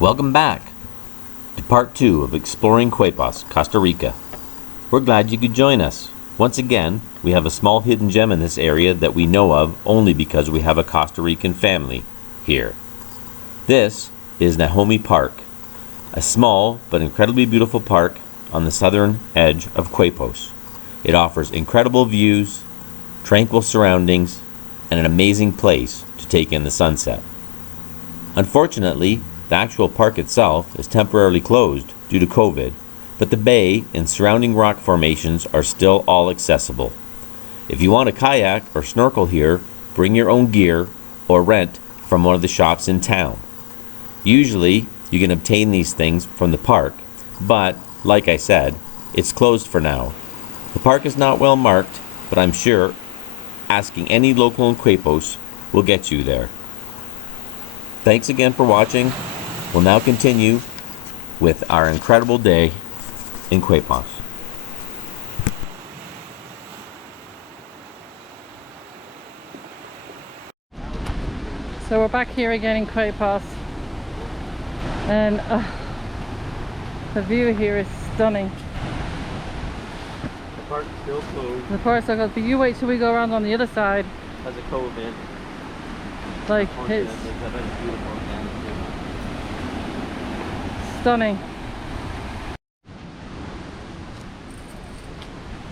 Welcome back to part 2 of exploring Quepos, Costa Rica. We're glad you could join us. Once again, we have a small hidden gem in this area that we know of only because we have a Costa Rican family here. This is Nahomi Park, a small but incredibly beautiful park on the southern edge of Quepos. It offers incredible views, tranquil surroundings, and an amazing place to take in the sunset. Unfortunately, the actual park itself is temporarily closed due to COVID, but the bay and surrounding rock formations are still all accessible. If you want a kayak or snorkel here, bring your own gear or rent from one of the shops in town. Usually, you can obtain these things from the park, but, like I said, it's closed for now. The park is not well marked, but I'm sure asking any local in Quepos will get you there. Thanks again for watching. We'll now continue with our incredible day in Quepos. So we're back here again in Quepos, and the view here is stunning. The park's still closed The park's still closed, but you wait till we go around on the other side. because of COVID. Like, it's stunning.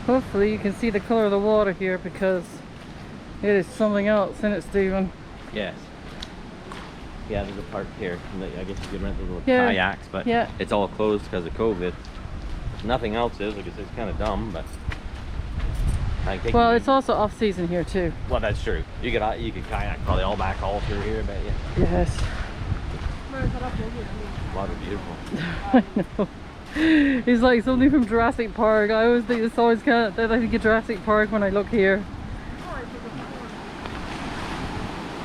Hopefully you can see the color of the water here, because it is something else, isn't it, Stephen? Yes. Yeah, there's a park here. I guess you could rent those little Yeah. kayaks, but it's all closed because of COVID. Nothing else is. I guess it's kind of dumb, but I think. Well, it's also off season here too. Well, that's true. You could kayak probably all back all through here, but yeah. Yes. Water beautiful. I know. It's like something from Jurassic Park. I always think it's always kind of, I think of Jurassic Park when I look here.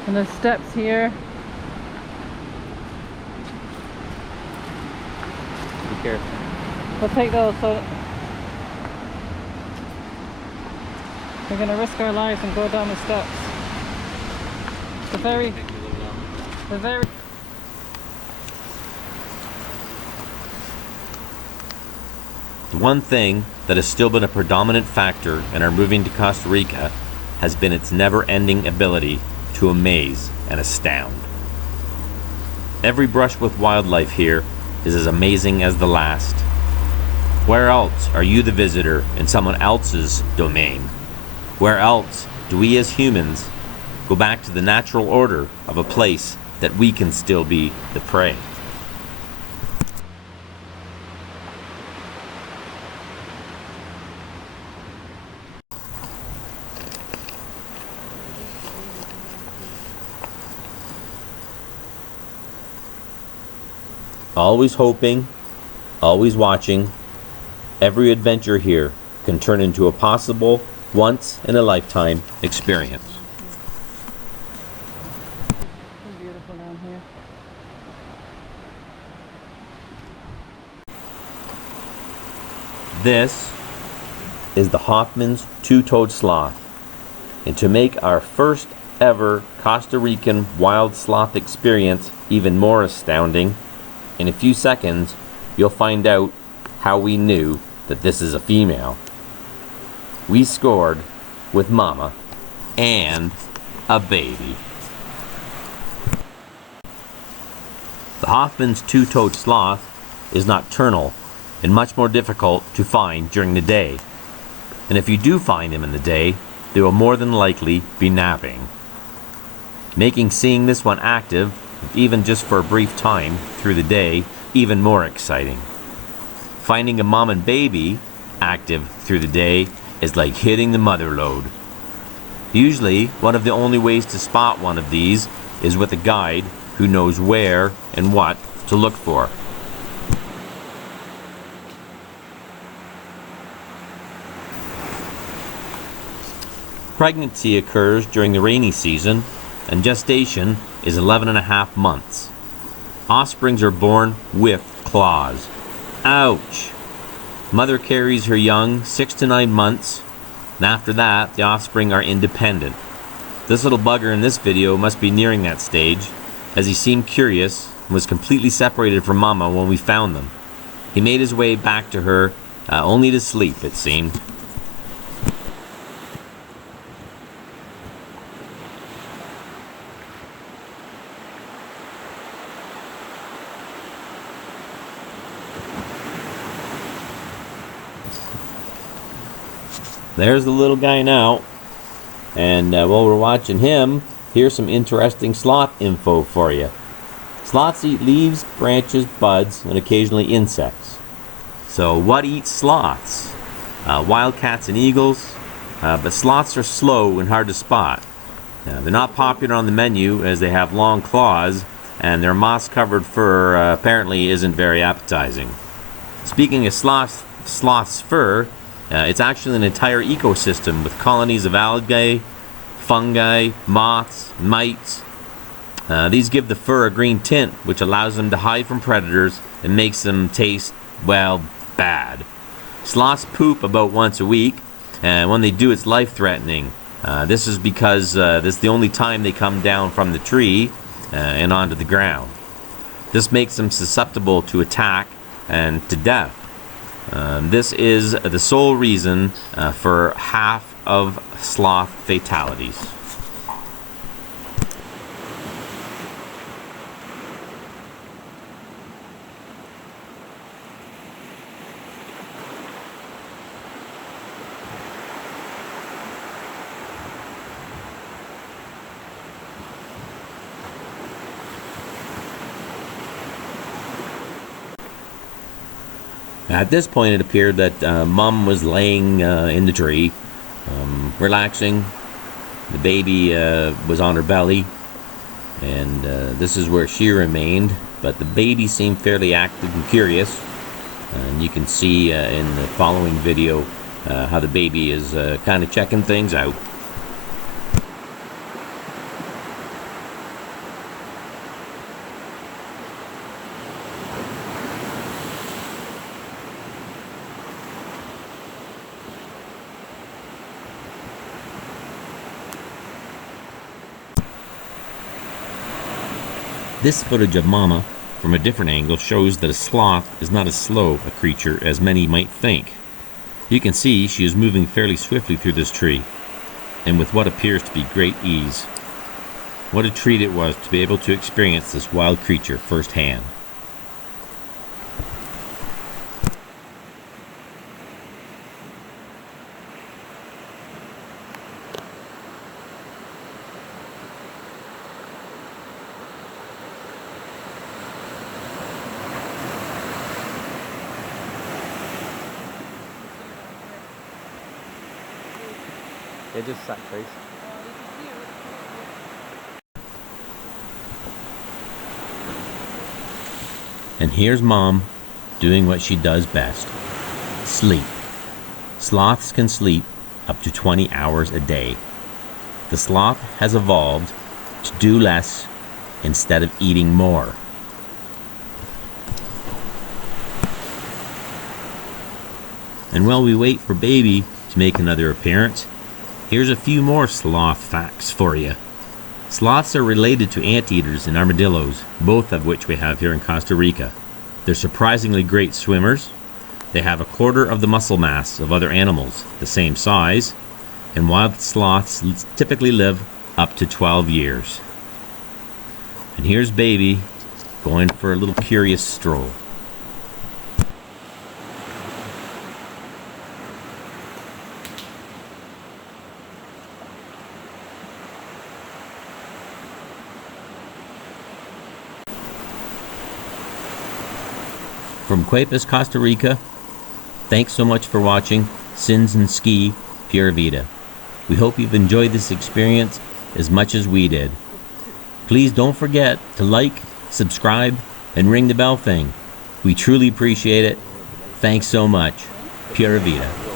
And there's steps here. Be careful. We'll take those. So we're going to risk our lives and go down the steps. The very. The one thing that has still been a predominant factor in our moving to Costa Rica has been its never-ending ability to amaze and astound. Every brush with wildlife here is as amazing as the last. Where else are you the visitor in someone else's domain? Where else do we as humans go back to the natural order of a place that we can still be the prey? Always hoping, always watching, every adventure here can turn into a possible once-in-a-lifetime experience. It's beautiful down here. This is the Hoffmans two-toed sloth, and to make our first ever Costa Rican wild sloth experience even more astounding, in a few seconds you'll find out how we knew that this is a female. We scored with mama and a baby. The Hoffman's two-toed sloth is nocturnal and much more difficult to find during the day. And if you do find them in the day, they will more than likely be napping, making seeing this one active, even just for a brief time through the day, even more exciting. Finding a mom and baby active through the day is like hitting the mother lode. Usually, one of the only ways to spot one of these is with a guide who knows where and what to look for. Pregnancy occurs during the rainy season, and gestation is 11.5 months. Offsprings are born with claws. Ouch! Mother carries her young 6 to 9 months, and after that, the offspring are independent. This little bugger in this video must be nearing that stage, as he seemed curious and was completely separated from Mama when we found them. He made his way back to her, only to sleep, it seemed. There's the little guy now. And while we're watching him, here's some interesting sloth info for you. Sloths eat leaves, branches, buds, and occasionally insects. So what eats sloths? Wildcats and eagles, but sloths are slow and hard to spot. They're not popular on the menu as they have long claws, and their moss-covered fur apparently isn't very appetizing. Speaking of sloth's fur, it's actually an entire ecosystem with colonies of algae, fungi, moths, mites. These give the fur a green tint, which allows them to hide from predators and makes them taste, well, bad. Sloths poop about once a week, and when they do, it's life-threatening. This is because this is the only time they come down from the tree and onto the ground. This makes them susceptible to attack and to death. This is the sole reason for half of sloth fatalities. At this point, it appeared that Mum was laying in the tree, relaxing. The baby was on her belly, and this is where she remained. But the baby seemed fairly active and curious, and you can see in the following video how the baby is kind of checking things out. This footage of Mama from a different angle shows that a sloth is not as slow a creature as many might think. You can see she is moving fairly swiftly through this tree, and with what appears to be great ease. What a treat it was to be able to experience this wild creature firsthand. They just sat face. And here's Mom doing what she does best: sleep. Sloths can sleep up to 20 hours a day. The sloth has evolved to do less instead of eating more. And while we wait for baby to make another appearance, here's a few more sloth facts for you. Sloths are related to anteaters and armadillos, both of which we have here in Costa Rica. They're surprisingly great swimmers. They have a quarter of the muscle mass of other animals the same size, and wild sloths typically live up to 12 years. And here's baby going for a little curious stroll. From Quepos, Costa Rica, thanks so much for watching Sins&ski Pura Vida. We hope you've enjoyed this experience as much as we did. Please don't forget to like, subscribe, and ring the bell thing. We truly appreciate it. Thanks so much. Pura Vida.